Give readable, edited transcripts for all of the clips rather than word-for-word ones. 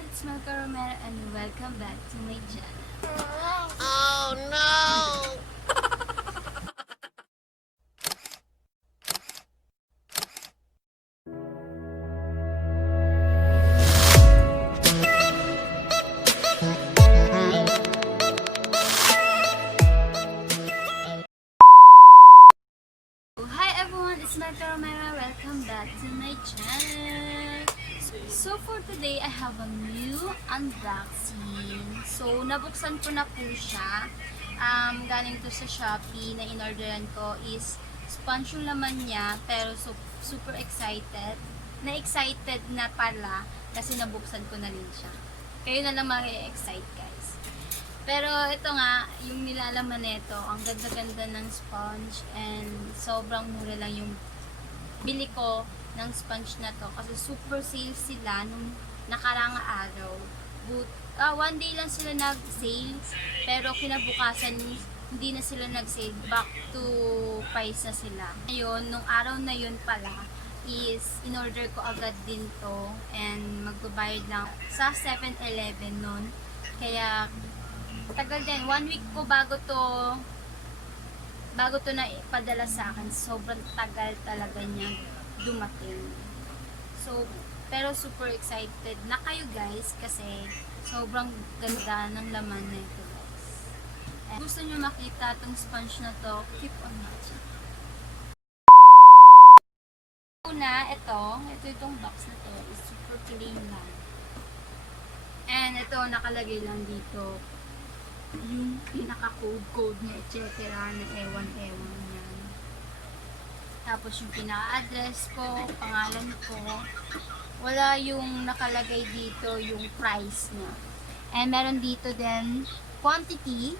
everyone, it's Melka Romero and welcome back to my channel. Oh no! Hi everyone, it's Melka Romero. Welcome back to my channel. So for today, I have a new unboxing. So nabuksan ko na po siya. Galing to sa Shopee na in-orderan ko is sponge yung laman niya, pero super excited. Na-excited na pala kasi nabuksan ko na rin siya. Kayo na lang ma-excite guys. Pero ito nga, yung nilalaman nito, ang ganda-ganda ng sponge and sobrang mura lang yung bili ko ng sponge na to kasi super sale sila nung nakarang araw. One day lang sila nag-sale, pero kinabukasan hindi na sila nag-sale, back to price na sila. Ngayon, nung araw na yun pala is in-order ko agad din to and magbabayad lang sa 7-Eleven nun. Kaya tagal din, 1 week ko bago to na ipadala sa akin. Sobrang tagal talaga niya dumating. So, pero super excited na kayo guys kasi sobrang ganda ng laman na ito guys. And gusto nyo makita itong sponge na to, keep on watching. Una, ito itong box na to is super plain lang. And ito, nakalagay lang dito yung pinaka-code niya, etc. na ewan-ewan yan. Tapos yung pinaka-address ko, pangalan ko, wala yung nakalagay dito yung price niya. And meron dito din quantity,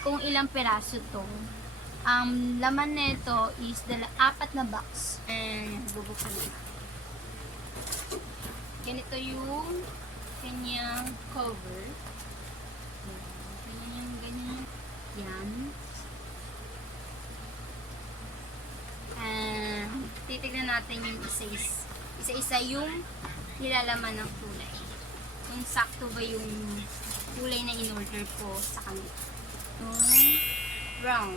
kung ilang piraso to. Laman nito is 4 na box. And bubuksan na. Ganito yung kanyang cover. Yan. And titignan natin yung isa-isa yung nilalaman ng kulay. Kung sakto ba yung kulay na in-order ko sa kanila. Yung brown.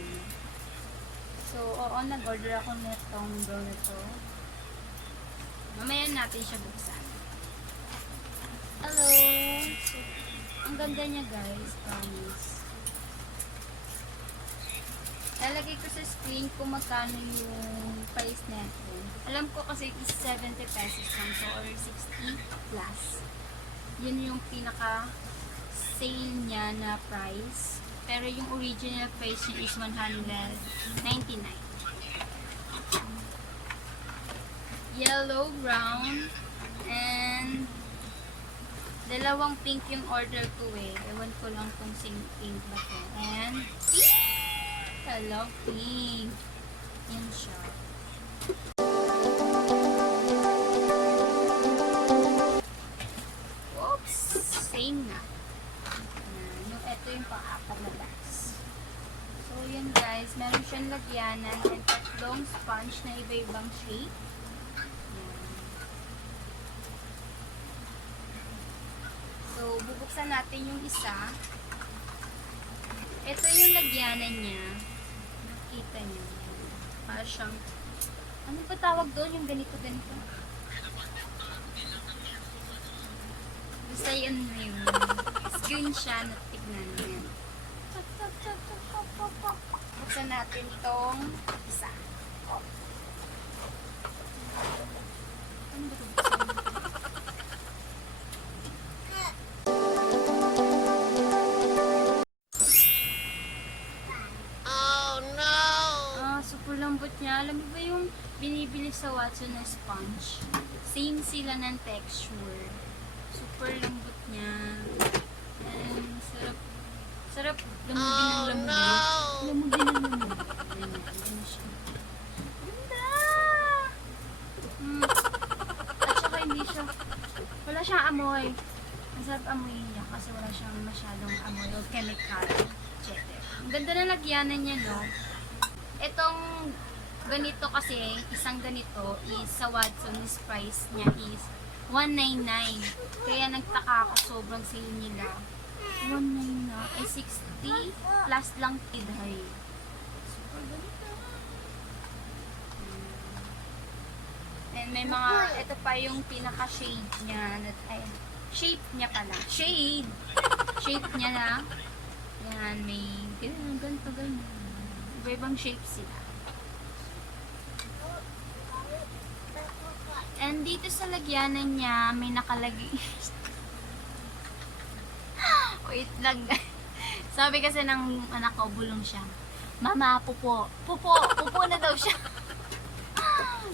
So, oo, nag-order ako nitong brown na to. Mamaya natin siya buksan. Hello! So, ang ganda niya guys, promise. Lalagay ko sa screen kung magkano yung price nito. Alam ko kasi is 70 pesos lang to or 60 plus. Yun yung pinaka sale niya na price. Pero yung original price niya is 199. Yellow, brown, and dalawang pink yung order ko eh. Ewan ko lang kung same pink ba to. And pink! I love pink. Yan siya. Oops! Same na. Ito yung pang-apat na box. So, yun guys. Meron siyang lagyanan and tatlong sponge na iba-ibang shape. Yan. So, bubuksan natin yung isa. Ito yung lagyanan niya. Nakita niyo. Para siyang, ano ba tawag doon? Yung ganito-ganito. Basta yun na yun. Screen siya na tignan niya. Buksan natin itong isa. Ano ba ito buksan? Super lambot niya. Alam mo ba yung binibili sa Watson na sponge? Same sila ng texture. Super lambot niya. And sarap. Sarap. Lamugin ng lamugin. Lamugin ng lamugin. Ganyan siya. Ganda! At saka hindi siya, wala siyang amoy. Masarap amoy niya kasi wala siyang masyadong amoy o chemical. Etc. Ang ganda na lagyanan niya, no? Itong ganito kasi, isang ganito is sa Watson's price niya is 199. Kaya nagtaka ako, sobrang sale nila. 19 na, ay 60 plus lang tidhay. Super ganda. And may mga, ito pa yung pinaka-shade niya. Ay, shape niya pala. Shade! Shape niya na. Yan, may ganito. Iba-ibang shape sila. And dito sa lagyanan niya, may nakalagay. Wait lang. Sabi kasi ng anak ko, bulong siya. Mama, pupo. Pupo na daw siya.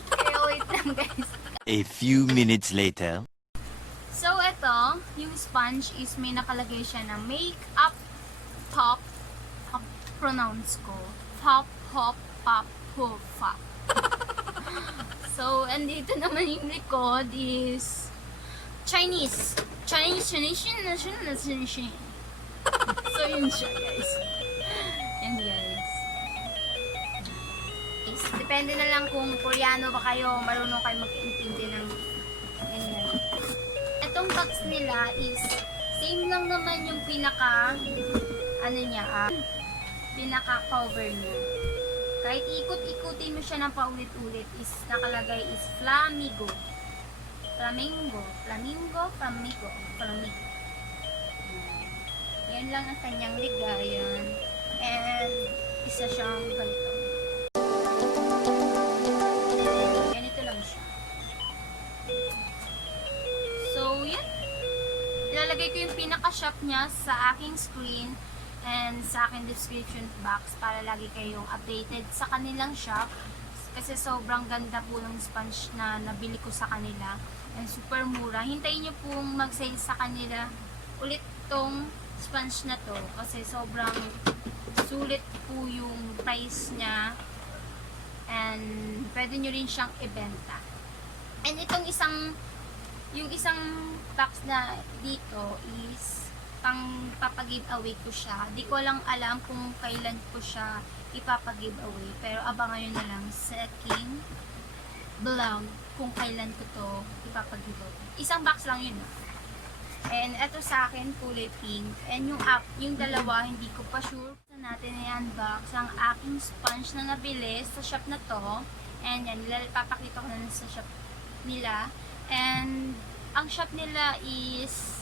Kaya wait lang, guys. A few minutes later. So, ito, yung sponge is may nakalagay siya na make-up top. Pronounce ko. Top, hop, pop, hoofa. So, andito naman yung likod is Chinese. So, yun siya, guys. Yan, guys. Depende na lang kung Koreano ba kayo, marunong kayo mag-intindi ng ganyan. Itong box nila is same lang naman yung pinaka pinaka-cover niya. Kahit ikot-ikutin mo siya ng paulit-ulit is nakalagay is Flamingo. Yan lang ang kanyang ligayan. And isa siyang ganito. Ganito lang siya. So, yan. Ilalagay ko yung pinaka-shop niya sa aking screen and sa aking description box para lagi kayong updated sa kanilang shop kasi sobrang ganda po ng sponge na nabili ko sa kanila and super mura. Hintayin nyo pong mag-sale sa kanila ulit tong sponge na to kasi sobrang sulit po yung price niya and pwede nyo rin siyang ibenta. And itong yung isang box na dito is pang papag-giveaway ko siya. Di ko lang alam kung kailan ko siya ipapag-giveaway. Pero abangan nyo na lang sa aking vlog kung kailan ko to ipapag-giveaway. Isang box lang yun. And eto sa akin, kulay pink. And yung dalawa, hindi ko pa sure. Natin i-unbox ang aking sponge na nabili sa shop na to. And yan, papakita ko na sa shop nila. And ang shop nila is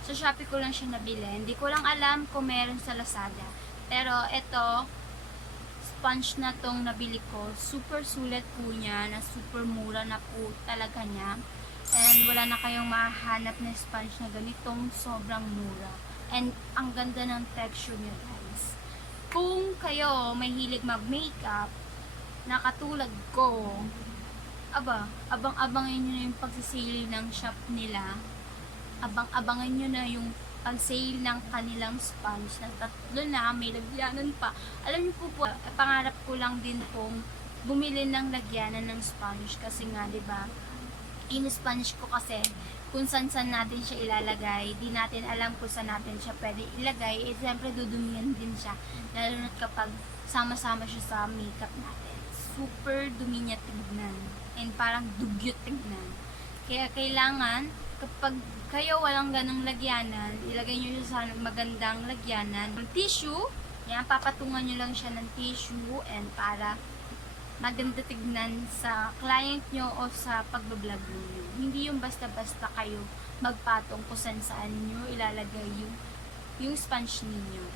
sa Shopee ko lang siya nabili. Hindi ko lang alam kung meron sa Lazada. Pero ito, sponge na tong nabili ko. Super sulit po niya, na super mura na po talaga niya. And wala na kayong mahanap na sponge na ganitong sobrang mura. And ang ganda ng texture niya, guys. Kung kayo mahilig mag-makeup, na katulad ko, abang-abangan nyo na yung pagsisale ng shop nila. Abang-abangan nyo na yung pag-sale ng kanilang sponge na tatlo na, may lagyanan pa. Alam niyo po, pangarap ko lang din pong bumili ng lagyanan ng sponge kasi nga, di ba? Yung sponge ko kasi, kung saan natin siya ilalagay, di natin alam kung saan natin siya pwede ilagay, eh siyempre dudumihan din siya. Lalo na kapag sama-sama siya sa makeup natin. Super dumi niya tignan. And parang dugyot tignan. Kaya kailangan, kapag kayo walang ganong lagyanan, ilagay nyo siya sa magandang lagyanan. Tissue, yan, papatungan nyo lang siya ng tissue and para maganda tignan sa client nyo o sa pagbablog nyo. Hindi yung basta-basta kayo magpatong kung saan nyo ilalagay yung sponge ninyo.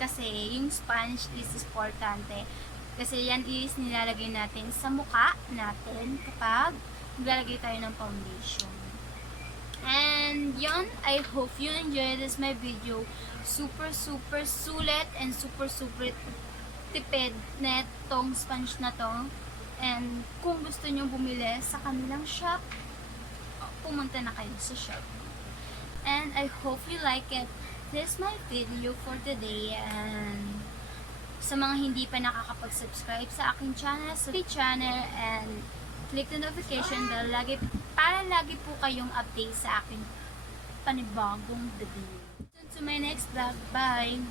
Kasi yung sponge is importante. Kasi yan is nilalagay natin sa mukha natin kapag maglalagay tayo ng foundation. And yun, I hope you enjoyed this my video. Super sulit and super tipid na itong sponge na to. And kung gusto nyo bumili sa kanilang shop, pumunta na kayo sa shop. And I hope you like it. This is my video for today. And sa mga hindi pa nakakapag-subscribe sa aking channel, and click the notification bell para lagi po kayong update sa aking panibagong video. To my next vlog. Bye!